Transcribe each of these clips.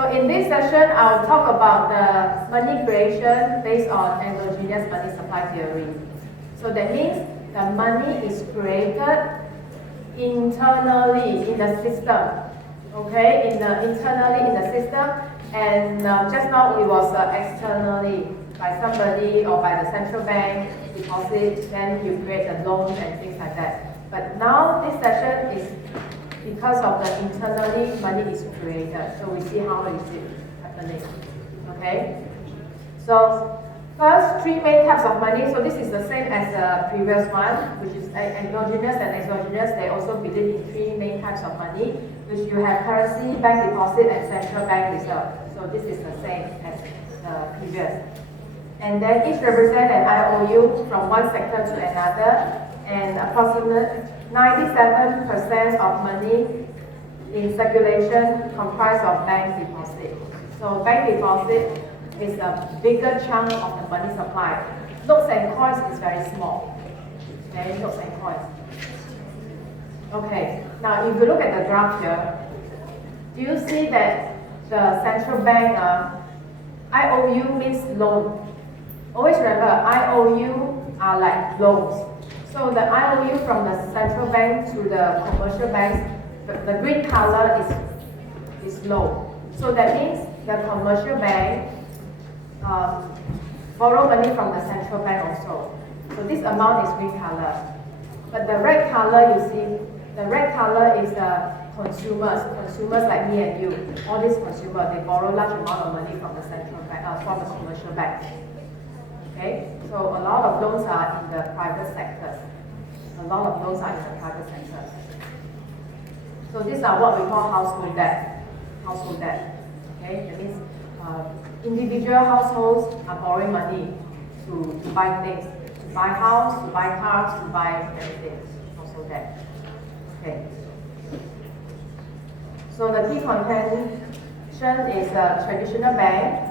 So in this session, I'll talk about the money creation based on endogenous money supply theory. So that means the money is created internally in the system, okay, internally in the system, and just now it was externally by somebody or by the central bank deposit, then you create a loan and things like that. But now this session is because of the internally money is created, so we see how is it happening, okay? So first, three main types of money. So this is the same as the previous one, which is endogenous and exogenous. They also believe in three main types of money, which you have currency, bank deposit, and central bank reserve. So this is the same as the previous. And then each represents an IOU from one sector to another, and approximately 97% of money in circulation comprised of bank deposit. So bank deposit is a bigger chunk of the money supply. Notes and coins is very small. Okay, notes and coins. Okay, now if you look at the graph here, do you see that the central bank IOU means loan? Always remember, IOU are like loans. So the IOU from the central bank to the commercial banks, the green color is loan. So that means the commercial bank borrow money from the central bank also. So this amount is green color. But the red color, you see, the red color is the consumers like me and you. All these consumers, they borrow large amount of money from the central bank, from the commercial bank. Okay, so a lot of loans are in the private sectors. A lot of loans are in the private sectors. So these are what we call household debt. Household debt. Okay, that means individual households are borrowing money to buy things, to buy house, to buy cars, to buy everything. Household debt. Okay. So the key contention is a traditional bank.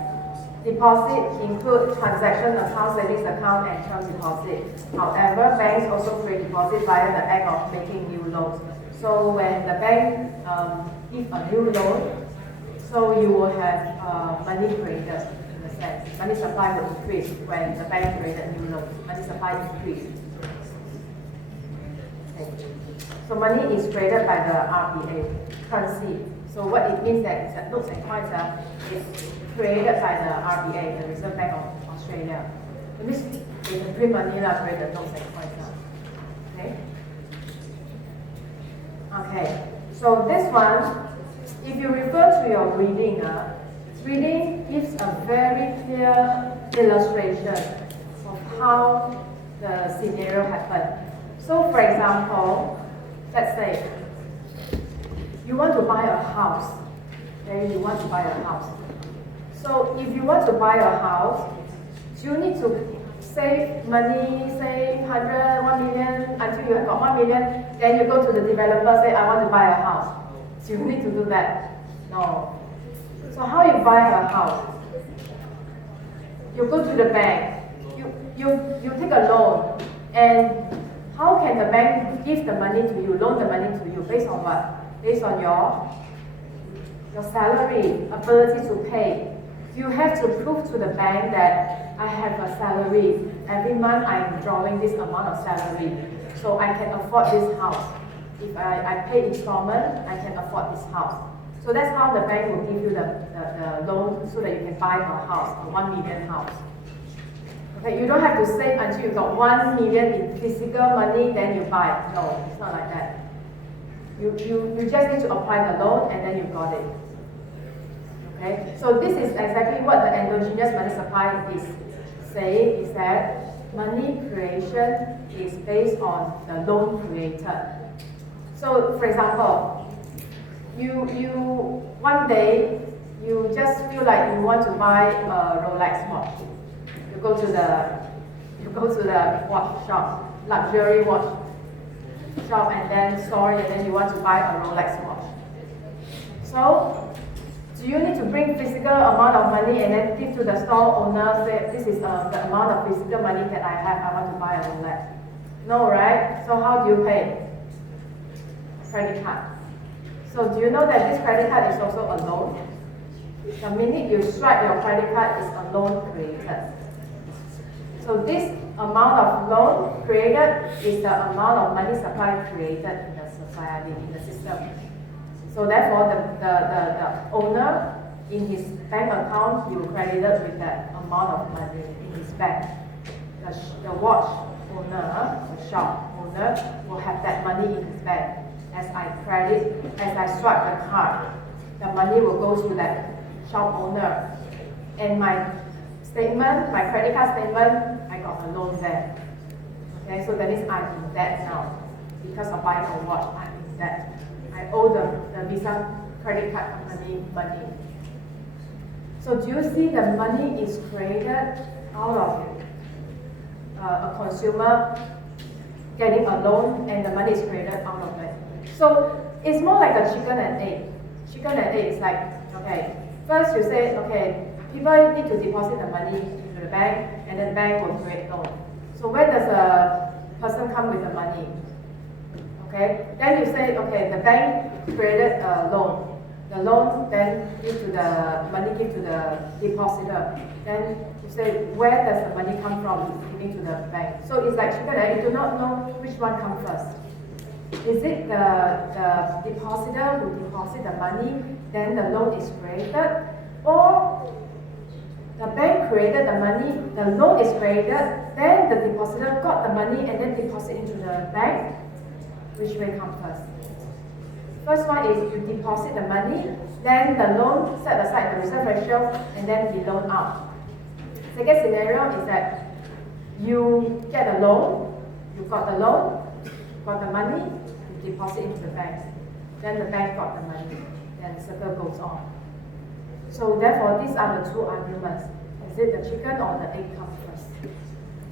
Deposit include transaction account, savings account, and term deposit. However, banks also create deposit via the act of making new loans. So when the bank gives a new loan, so you will have money created in a sense. Money supply will increase when the bank created new loans. Money supply increase. Okay. So money is created by the RBA, currency. So what it means that notes and coins is created by the RBA, the Reserve Bank of Australia. It means they can print money to create the notes and coins. Okay. Okay. So this one, if you refer to your reading, reading gives a very clear illustration of how the scenario happened. So for example, let's say you want to buy a house. Okay, you want to buy a house. So if you want to buy a house, you need to save money, save 100, 1 million, until you have got 1 million, then you go to the developer, say, I want to buy a house. So you need to do that. No. So how you buy a house? You go to the bank, you take a loan, and how can the bank give the money to you, loan the money to you, based on what? Based on your salary, ability to pay. You have to prove to the bank that I have a salary. Every month I'm drawing this amount of salary, so I can afford this house. If I pay installment, I can afford this house. So that's how the bank will give you the loan so that you can buy a house, a 1 million house. Okay, you don't have to save until you got 1 million in physical money, then you buy. No, it's not like that. You just need to apply the loan and then you got it. Okay, so this is exactly what the endogenous money supply is saying, is that money creation is based on the loan created. So for example, you one day you just feel like you want to buy a Rolex watch. You go to the watch shop, luxury watch shop, and then store, and then you want to buy a Rolex watch. So do you need to bring physical amount of money and then give to the store owner, say, this is the amount of physical money that I have, I want to buy a Rolex? No, right? So how do you pay? Credit card. So do you know that this credit card is also a loan? The minute you swipe your credit card, is a loan created. So this amount of loan created is the amount of money supply created in the society, in the system. So therefore, the owner in his bank account, he will credit with that amount of money in his bank. The watch owner, the shop owner, will have that money in his bank. As I swipe the card, the money will go to that shop owner. And my statement, my credit card statement, I got a loan there. Okay, so that means I'm in debt now. Because of buying a watch, I'm in debt. I owe the Visa credit card company money. So do you see the money is created out of a consumer getting a loan, and the money is created out of it. So it's more like a chicken and egg. Chicken and egg is like, okay, first you say, okay, people need to deposit the money into the bank, and then the bank will create loan. So where does a person come with the money? Okay, then you say, okay, the bank created a loan. The loan then give to the money give to the depositor. Then you say, where does the money come from giving to the bank? So it's like chicken and egg. You do not know which one comes first. Is it the depositor who deposit the money, then the loan is created, or the bank created the money, the loan is created, then the depositor got the money and then deposit into the bank? Which way comes first? First one is you deposit the money, then the loan set aside the reserve ratio, and then the loan out. Second scenario is that you get a loan, you got the loan, you got the money, you deposit into the bank. Then the bank got the money, then the circle goes on. So therefore, these are the two arguments. Is it the chicken or the egg comes first?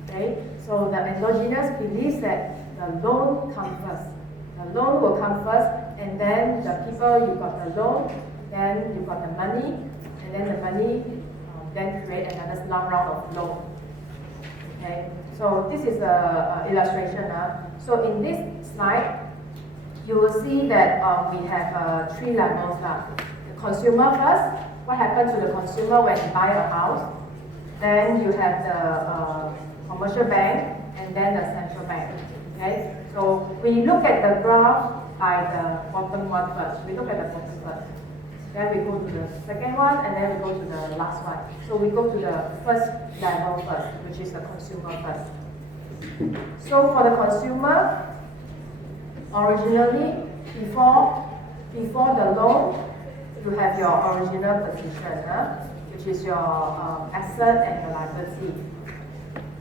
Okay, so the endogenous believes that the loan comes first. The loan will come first, and then the people, you got the loan, then you got the money, and then the money then create another round of loan. Okay, so this is the illustration. So in this slide, you will see that we have 3 levels. The consumer first, what happens to the consumer when he buy a house? Then you have the commercial bank, and then the central bank. Okay, so we look at the graph by the bottom one first. We look at the bottom first. Then we go to the second one, and then we go to the last one. So we go to the first level first, which is the consumer first. So for the consumer, originally, before the loan, you have your original position, which is your asset and your liability.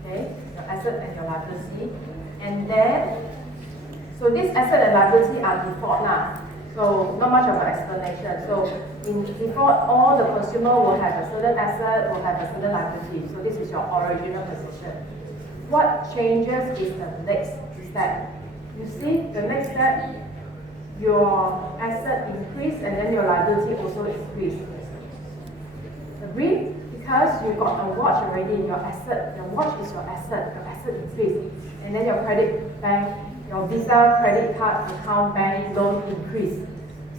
Okay, your asset and your liability. And then, so this asset and liability are default now. So not much of an explanation. So in default, all the consumer will have a certain asset, will have a certain liability. So this is your original position. What changes is the next step. You see, the next step, your asset increase and then your liability also increase. Agree? Because you got a watch already, your asset, your watch is your asset increase. And then your credit bank, your Visa credit card account bank loan increase.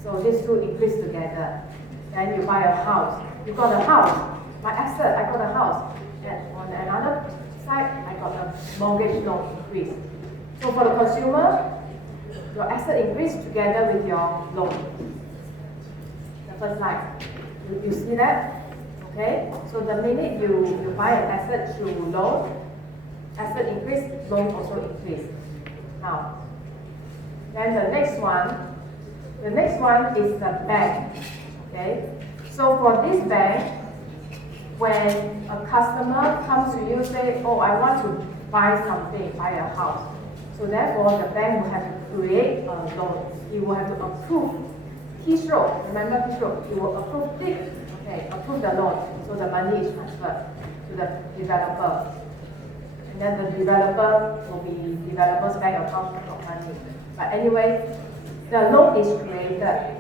So these two increase together. Then you buy a house. You got a house. My asset, I got a house. And on another side, I got a mortgage loan increase. So for the consumer, your asset increase together with your loan. The first line. You see that? Okay? So the minute you buy an asset through loan, asset increase, loan also increase. Now, then the next one is the bank. Okay? So for this bank, when a customer comes to you say, oh, I want to buy something, buy a house. So therefore, the bank will have to create a loan. It will have to approve. Keystroke, remember keystroke? It will approve it. Okay, approve the loan. So the money is transferred to the developer. And then the developer will be developer's bank account of money. But anyway, the loan is created.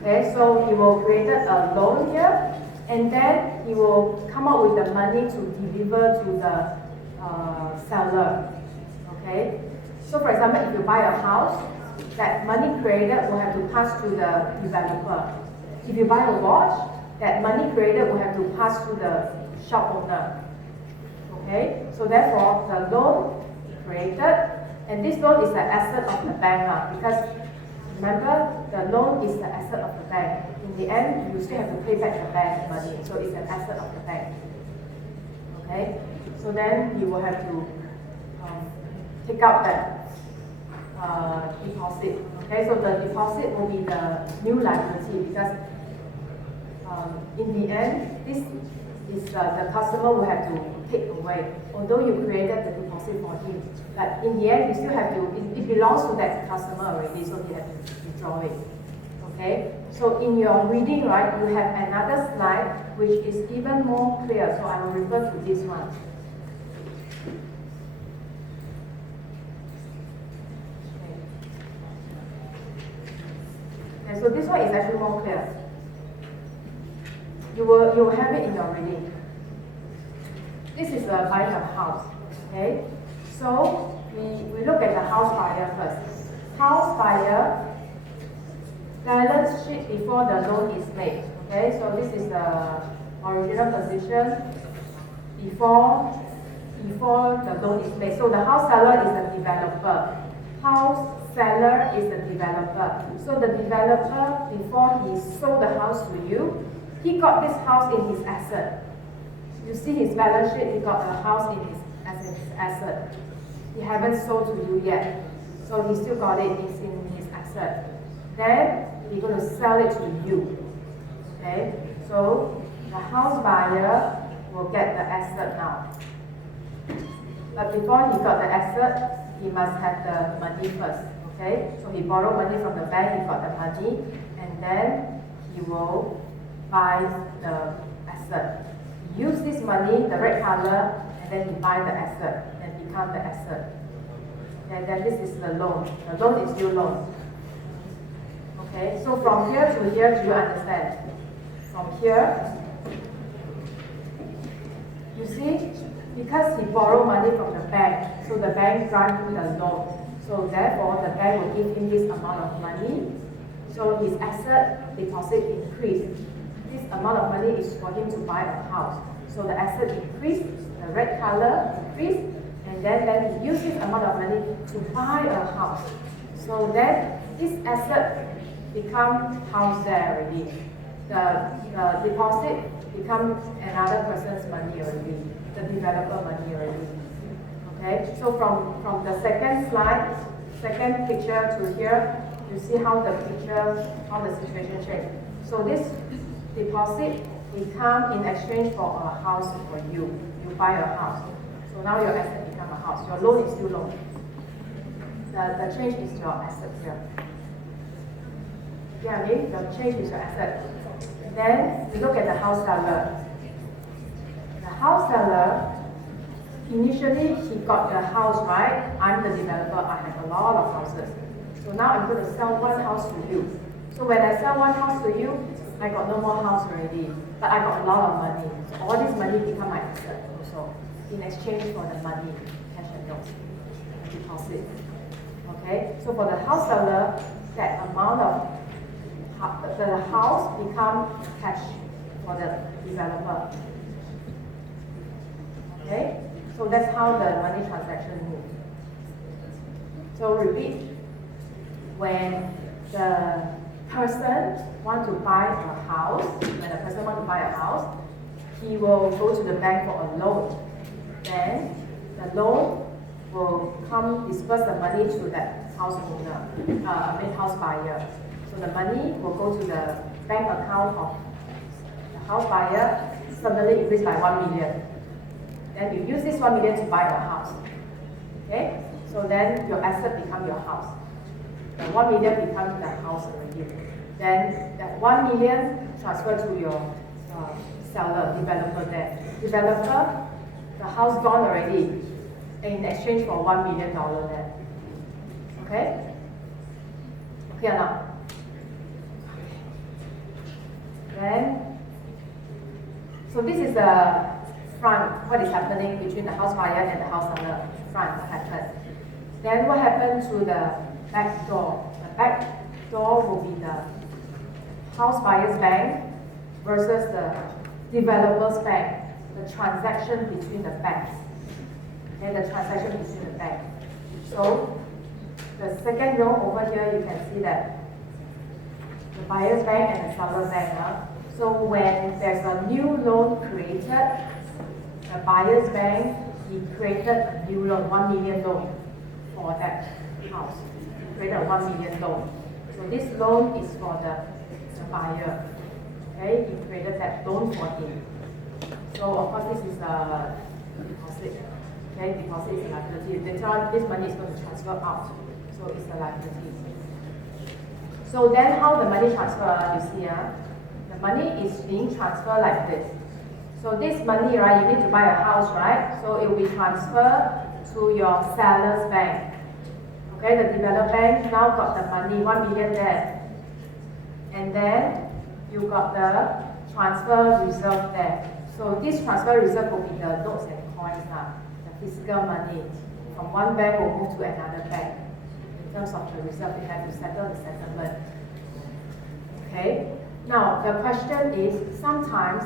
Okay, so he will create a loan here, and then he will come up with the money to deliver to the seller. Okay, so for example, if you buy a house, that money created will have to pass to the developer. If you buy a watch, that money created will have to pass through the shop owner. Okay, so therefore the loan created, and this loan is the asset of the bank because remember the loan is the asset of the bank. In the end, you still have to pay back the bank money, so it's an asset of the bank. Okay, so then you will have to take out that deposit. Okay, so the deposit will be the new liability because in the end, this is the customer will have to take away. Although you created the deposit for him, but in the end, you still have to. It belongs to that customer already, so you have to withdraw it. Okay, so in your reading, right, you have another slide which is even more clear. So I will refer to this one. And so this one is actually more clear. You will have it in your reading. This is buying a house. Okay, so we look at the house buyer first. House buyer balance sheet before the loan is made. Okay, so this is the original position before the loan is made. So the house seller is the developer. House seller is the developer. So the developer, before he sold the house to you, he got this house in his asset. You see his balance sheet, he got a house in his asset. He haven't sold to you yet. So he still got it, it's in his asset. Then he's going to sell it to you. Okay? So the house buyer will get the asset now. But before he got the asset, he must have the money first. Okay? So he borrowed money from the bank, he got the money, and then he will buy the asset. He use this money, the red color, and then he buy the asset and become the asset. And then this is the loan. The loan is still loan. Okay, so from here to here, do you understand? From here, you see, because he borrowed money from the bank, so the bank grant him the loan. So therefore, the bank will give him this amount of money. So his asset deposit increased. This amount of money is for him to buy a house. So the asset increased, the red color increased, and then he used this amount of money to buy a house. So then this asset become house there already. The deposit become another person's money already, the developer money already. Okay, so from the second slide, second picture to here, you see how the situation changed. So this deposit become in exchange for a house for you. You buy a house. So now your asset become a house. Your loan is still loan. The change is your asset here. Yeah, I mean, the change is your asset. Then we look at the house seller. The house seller, initially he got the house, right? I'm the developer, I have a lot of houses. So now I'm going to sell one house to you. So when I sell one house to you, I got no more house already, but I got a lot of money. So all this money become my asset also, in exchange for the money, cash and notes, deposit. Okay, so for the house seller, that amount of the house become cash for the developer. Okay, so that's how the money transaction moves. So repeat, when the person want to buy a house, he will go to the bank for a loan. Then the loan will come disperse the money to that house owner, house buyer. So the money will go to the bank account of the house buyer, suddenly increased by 1 million. Then you use this 1 million to buy a house. Okay? So then your asset becomes your house. The 1 million becomes the house already. Then that 1 million transfer to your seller, developer there. Developer, the house gone already in exchange for $1 million there. Okay? Okay or not? Then, so this is the front, what is happening between the house buyer and the house seller. Front, what happened. Then what happened to the back door? The back door will be the house buyer's bank versus the developers bank, the transaction between the banks. Okay, the transaction between the banks. So the second row over here, you can see that the buyer's bank and the seller's bank. So when there's a new loan created, the buyer's bank, he created a new loan, 1 million loan for that house. He created a 1 million loan. So this loan is for the buyer. Okay, he created that loan for him. So of course this is a deposit. Okay, deposit is a liability. Later on, this money is going to transfer out. So it's a liability. So then how the money transfer, you see, the money is being transferred like this. So this money, right, you need to buy a house, right? So it will be transferred to your seller's bank. Okay, the developer bank now got the money, 1 million there. And then you got the transfer reserve there. So this transfer reserve will be the notes and coins, the physical money. From one bank will move to another bank. In terms of the reserve, you have to settle the settlement. Okay? Now, the question is, sometimes,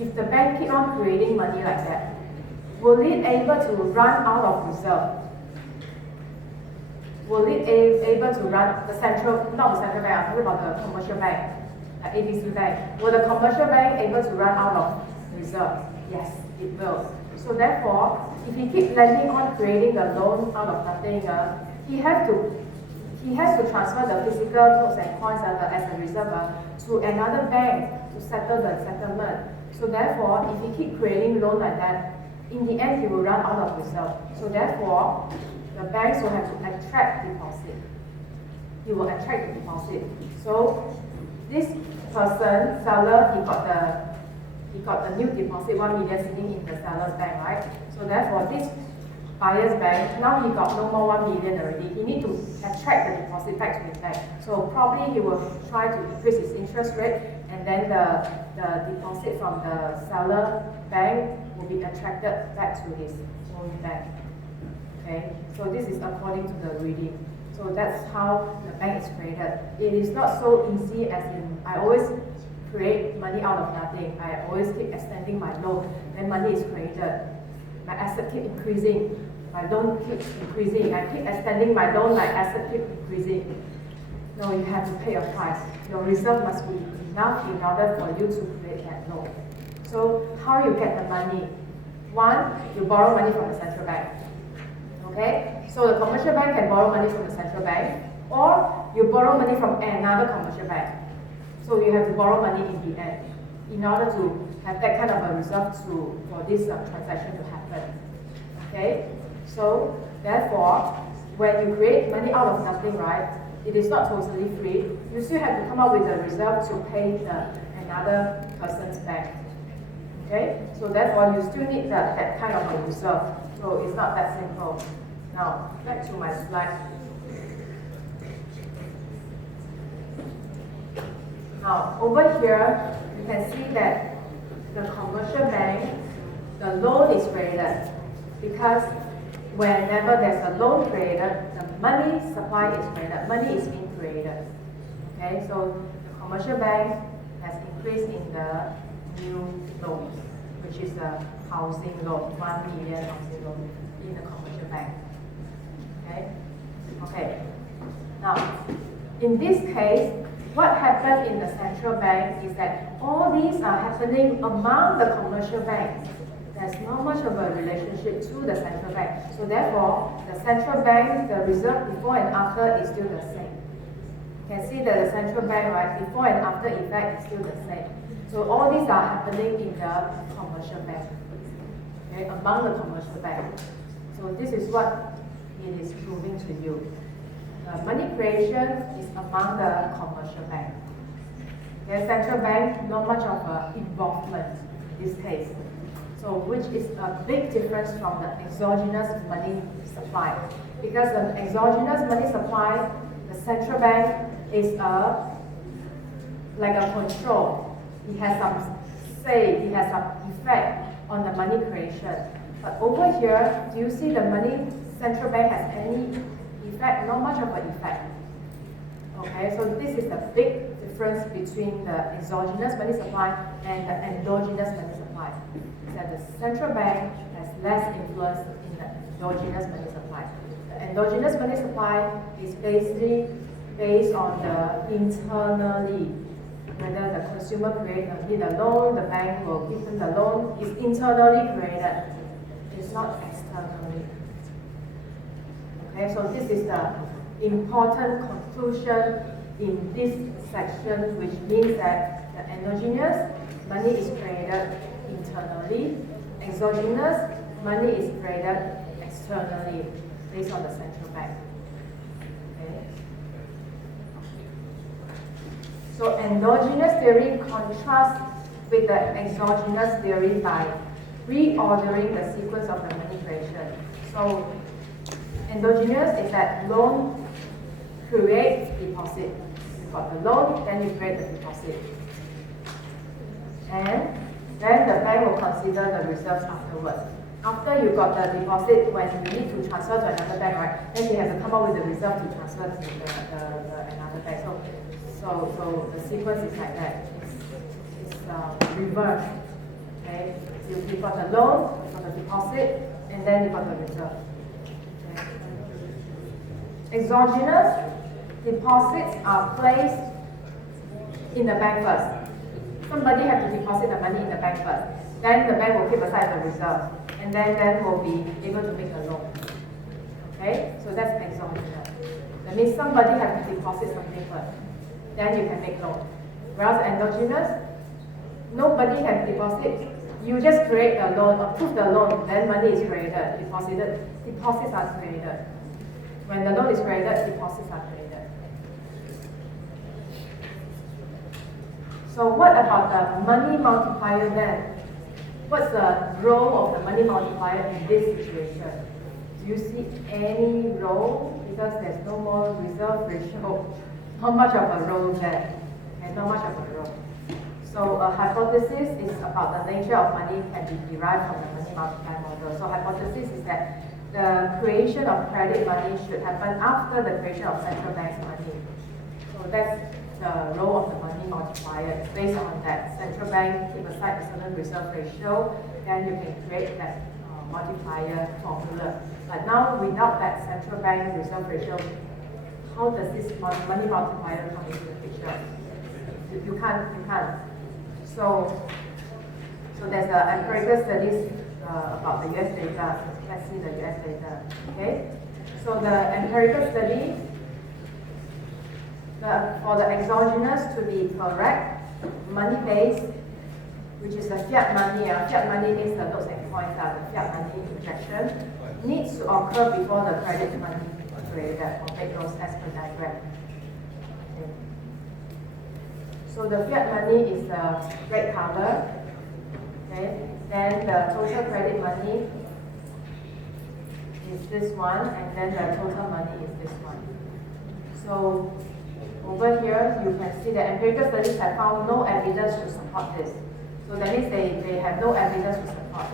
if the bank keep on creating money like that, will it able to run out of reserve? Will it able to run the central, not the central bank, I'm talking about the commercial bank, the ABC bank. Will the commercial bank able to run out of reserve? Yes, it will. So therefore, if he keep lending on creating the loan out of nothing, he has to transfer the physical notes and coins as a reserve to another bank to settle the settlement. So therefore, if he keep creating loan like that, in the end he will run out of reserve. So therefore, the banks will have to attract deposit. He will attract the deposit. So this person, seller, he got the new deposit, 1 million sitting in the seller's bank, right? So therefore, this buyer's bank, now he got no more 1 million already. He need to attract the deposit back to his bank. So probably he will try to increase his interest rate, and then the deposit from the seller bank will be attracted back to his own bank. Okay, so this is according to the reading. So that's how the bank is created. It is not so easy as in I always create money out of nothing. I always keep extending my loan, then money is created. My asset keep increasing. My loan keeps increasing. I keep extending my loan, my asset keep increasing. No, you have to pay a price. Your reserve must be enough in order for you to create that loan. So how you get the money? One, you borrow money from the central bank. Okay? So the commercial bank can borrow money from the central bank, or you borrow money from another commercial bank. So you have to borrow money in the end in order to have that kind of a reserve for this transaction to happen. Okay? So therefore, when you create money out of nothing, right, it is not totally free. You still have to come up with a reserve to pay another person's bank. Okay? So therefore, you still need that kind of a reserve. So it's not that simple. Now, back to my slide. Now, over here, you can see that the commercial bank, the loan is created because whenever there's a loan created, the money supply is created, money is being created. Okay, so the commercial bank has increased in the new loans, which is a housing loan, 1 million housing loan in the commercial bank. Okay. Now, in this case, what happened in the central bank is that all these are happening among the commercial banks. There's not much of a relationship to the central bank. So therefore, the central bank, the reserve before and after is still the same. You can see that the central bank, right, before and after effect is still the same. So all these are happening in the commercial bank, okay, among the commercial bank. So this is what it is proving to you. The money creation is among the commercial bank. The central bank, not much of involvement in this case. So which is a big difference from the exogenous money supply. Because the exogenous money supply, the central bank is like a control. It has some say, it has some effect on the money creation. But over here, do you see the money central bank has any effect? Not much of an effect. Okay, so this is the big difference between the exogenous money supply and the endogenous money supply. Is that the central bank has less influence in the endogenous money supply. The endogenous money supply is basically based on the internally, whether the consumer need a loan, the bank will give them the loan. It's internally created. It's not externally. Okay, so this is the important conclusion in this section, which means that the endogenous money is created internally, exogenous money is created externally based on the central bank. Okay. So endogenous theory contrasts with the exogenous theory by reordering the sequence of the money creation. So endogenous is that loan creates deposit. You got the loan, then you create the deposit. And then the bank will consider the reserves afterwards. After you got the deposit, when you need to transfer to another bank, right, then you have to come up with the reserve to transfer to the another bank. So the sequence is like that. It's reversed. Okay, you got the loan, you got the deposit, and then you got the reserve. Okay. Exogenous deposits are placed in the bank first. Somebody has to deposit the money in the bank first. Then the bank will keep aside the reserve, and then will be able to make a loan. Okay, so that's exogenous. That means somebody has to deposit something first, then you can make loan. Whereas endogenous, nobody can deposit. You just create a loan, approve the loan, then money is created, deposits are created. When the loan is created, deposits are created. So what about the money multiplier then? What's the role of the money multiplier in this situation? Do you see any role? Because there's no more reserve ratio. Not much of a role there. Okay, not much of a role. So a hypothesis is about the nature of money can be derived from the money multiplier model. So hypothesis is that the creation of credit money should happen after the creation of central bank's money. So that's the role of the money multiplier. It's based on that central bank keep aside a certain reserve ratio, then you can create that multiplier formula. But now without that central bank reserve ratio, how does this money multiplier come into the picture? You can't. So there's empirical studies about the US data. Let's see the US data. Okay. So the empirical study, for the exogenous to be correct, money-based, which is the fiat money. Fiat money means the notes and coins are the fiat money injection, needs to occur before the credit money created or make those as per diagram. Okay. So the fiat money is the red color. Okay. Then the total credit money is this one, and then the total money is this one. So over here, you can see that empirical studies have found no evidence to support this. So that means they have no evidence to support.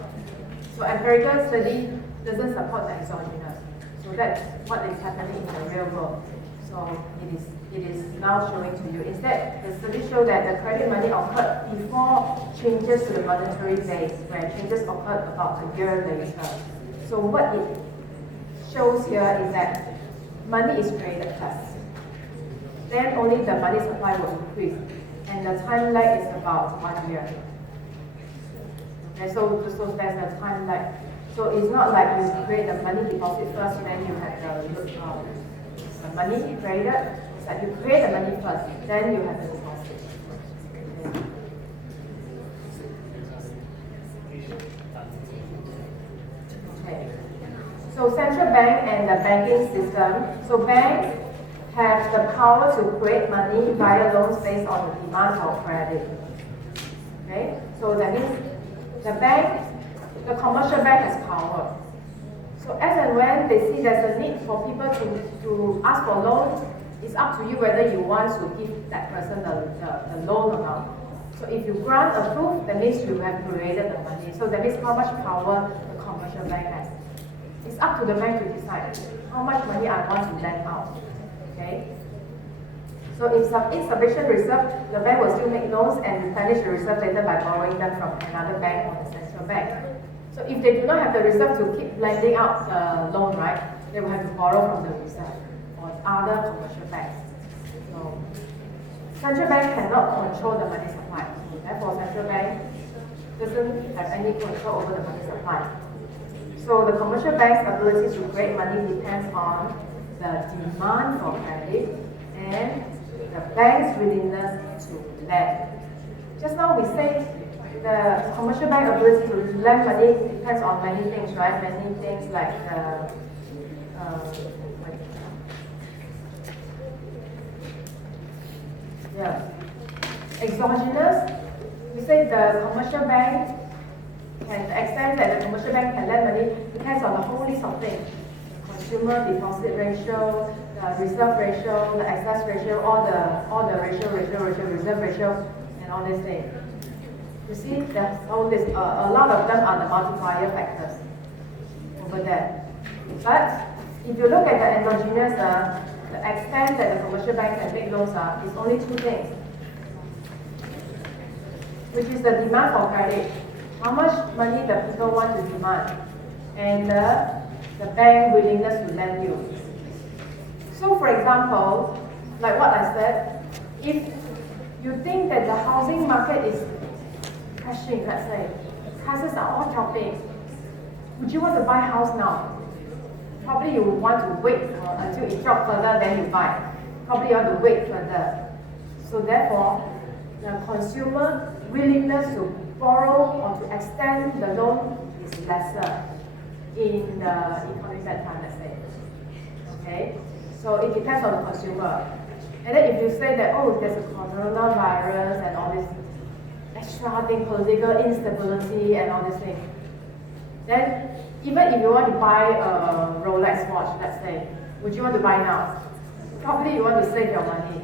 So empirical study doesn't support the exogenous. So that's what is happening in the real world. So it is now showing to you. Instead, the study show that the credit money occurred before changes to the monetary base, where changes occurred about a year later. So what it shows here is that money is created first. Then only the money supply will increase, and the time lag is about 1 year. Okay, so there's a time lag. So it's not like you create the money deposit first, then you have the money created. It's like you create the money first, then you have the deposit. Okay. So central bank and the banking system. So banks have the power to create money via loans based on the demand for credit. Okay, so that means the commercial bank has power. So as and when they see there's a need for people to ask for loans, it's up to you whether you want to give that person the loan or not. So if you grant approve, that means you have created the money. So that means how much power the commercial bank has. It's up to the bank to decide how much money I want to lend out. Okay? So if some insufficient reserve, the bank will still make loans and replenish the reserve later by borrowing them from another bank or the central bank. So if they do not have the reserve to keep lending out the loan, right, they will have to borrow from the reserve or other commercial banks. So central bank cannot control the money supply. Therefore, central bank doesn't have any control over the money supply. So the commercial bank's ability to create money depends on the demand for credit and the bank's willingness to lend. Just now we say the commercial bank ability to lend money depends on many things, right? Many things like exogenous. We say the commercial bank can, the extent that the commercial bank can lend money depends on the whole list of things. Consumer deposit ratio, the reserve ratio, the excess ratio, all the ratio, reserve ratio, and all these things. You see, all this, a lot of them are the multiplier factors over there. But if you look at the endogenous, the extent that the commercial bank can make loans is only two things, which is the demand for credit, how much money the people want to demand, and the bank willingness to lend you. So for example, like what I said, if you think that the housing market is crashing, let's say, prices are all dropping, would you want to buy a house now? Probably you would want to wait until it drops further, then you buy. Probably you want to wait further. So therefore, the consumer willingness to borrow or to extend the loan is lesser in the economic bad time, let's say. Okay? So it depends on the consumer. And then if you say that, oh, there's a coronavirus and all this extra thing, political instability and all these things, then even if you want to buy a Rolex watch, let's say, would you want to buy now? Probably you want to save your money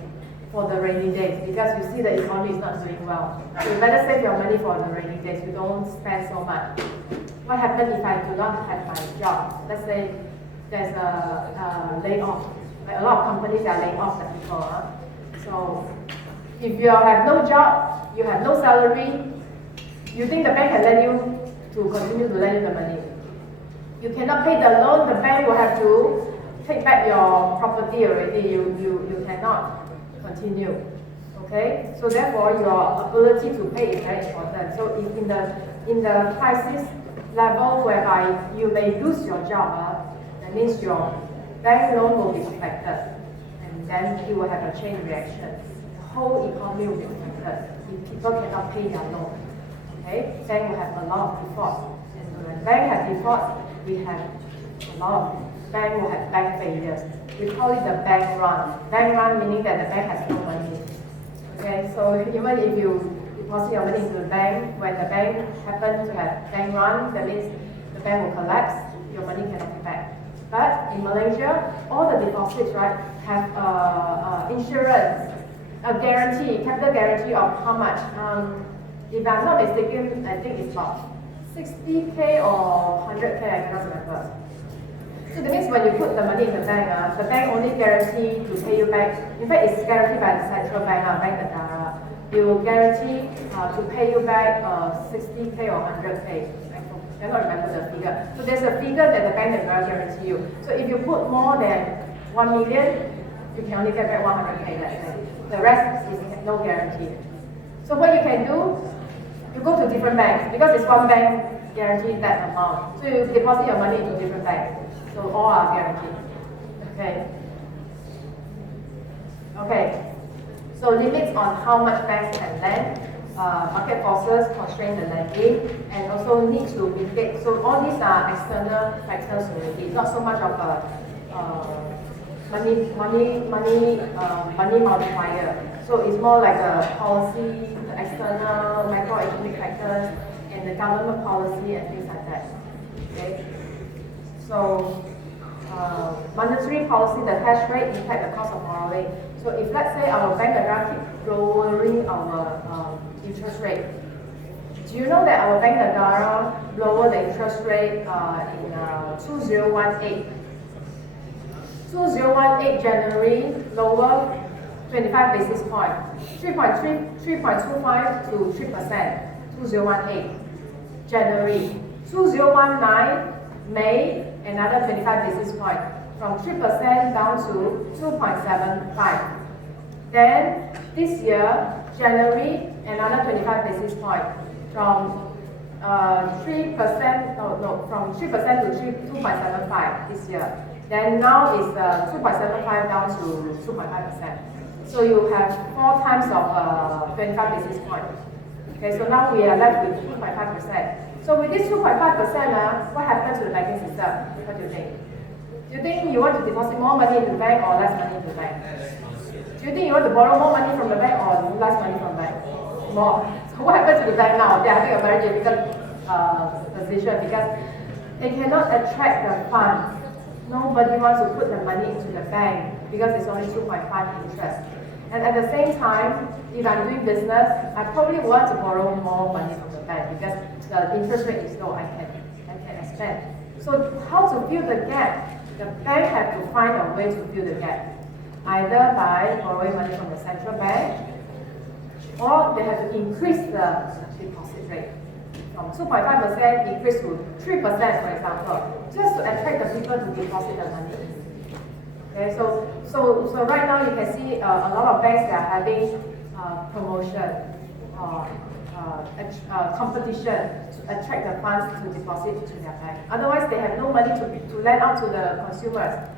for the rainy days because you see the economy is not doing well. So you better save your money for the rainy days. You don't spend so much. What happens if I do not have my job? Let's say there's a layoff. Like a lot of companies are laying off the people. So if you have no job, you have no salary, you think the bank can lend you to continue to lend you the money. You cannot pay the loan, the bank will have to take back your property already. You cannot continue. Okay? So therefore your ability to pay is very important. So if in the crisis level whereby you may lose your job, that means your bank loan will be affected. And then you will have a chain reaction. The whole economy will be affected if people cannot pay their loan. Okay? Bank will have a lot of defaults. And when bank has defaults, we have a lot of bank will have bank failures. We call it the bank run. Bank run meaning that the bank has no money. Okay, so even if you deposit your money into the bank, when the bank happens to have bank run, that means the bank will collapse, your money cannot be back. But in Malaysia, all the deposits, right, have insurance, a guarantee, capital guarantee of how much? If I'm not mistaken, I think it's about 60K or 100K, I cannot remember. So that means when you put the money in the bank only guarantee to pay you back. In fact, it's guaranteed by the central bank, Bank Negara. They will guarantee to pay you back 60K or 100K. I cannot remember the figure. So there's a figure that the Bank Negara guarantee you. So if you put more than 1 million, you can only get back 100K, let's say. The rest is no guarantee. So what you can do, you go to different banks because it's one bank guaranteed that amount. So you deposit your money into different banks. So all are guaranteed. Okay. Okay. So limits on how much banks can lend, market forces constrain the lending, and also need to mitigate. So all these are external factors already, not so much of a money multiplier. So it's more like a policy, the external macroeconomic factors, and the government policy and things like that. Okay. So monetary policy, the cash rate impact the cost of borrowing. So if let's say our bank account keep lowering our interest rate, do you know that our Bank Negara lowered the interest rate in 2018? 2018 January lower 25 basis point, 3.25 to 3%, 2018. January, 2019, May, another 25 basis point, from 3% down to 2.75. Then this year, January, another 25 basis point, from 3%, from 3% to 2.75 this year. Then now is 2.75 down to 2.5%. So you have 4 times of 25 basis point. Okay, so now we are left with 2.5%. So with this 2.5%, what happens to the banking system? What do you think? Do you think you want to deposit more money in the bank or less money in the bank? Do you think you want to borrow more money from the bank or less money from the bank? More. So what happens to the bank now? They are having a very difficult position because they cannot attract the funds. Nobody wants to put the money into the bank because it's only 2.5 interest. And at the same time, if I'm doing business, I probably want to borrow more money from the bank because the interest rate is low, I can expand. So how to fill the gap? The bank have to find a way to fill the gap, either by borrowing money from the central bank, or they have to increase the deposit rate from 2.5% increase to 3%, for example, just to attract the people to deposit the money. Okay, so right now you can see a lot of banks that are having promotion or competition to attract the funds to deposit to their bank. Otherwise, they have no money to lend out to the consumers,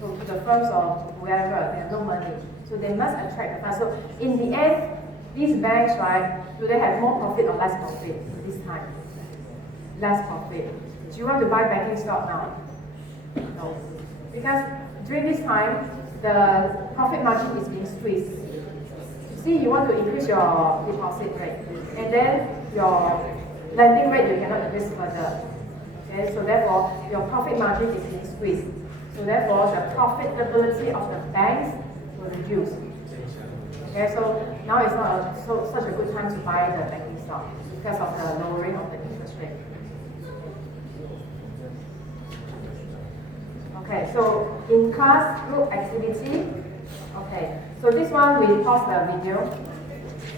to the firms or whoever. They have no money, so they must attract the funds. So in the end, these banks, right, do they have more profit or less profit this time? Less profit. Do you want to buy banking stock now? No, because during this time, the profit margin is being squeezed. See, you want to increase your deposit rate, and then your lending rate you cannot increase further. Okay, so therefore your profit margin is being squeezed. So therefore the profitability of the banks will reduce. Okay, so now it's not such a good time to buy the banking stock because of the lowering of the interest rate. Okay, so in class group activity. Okay, so this one we pause the video.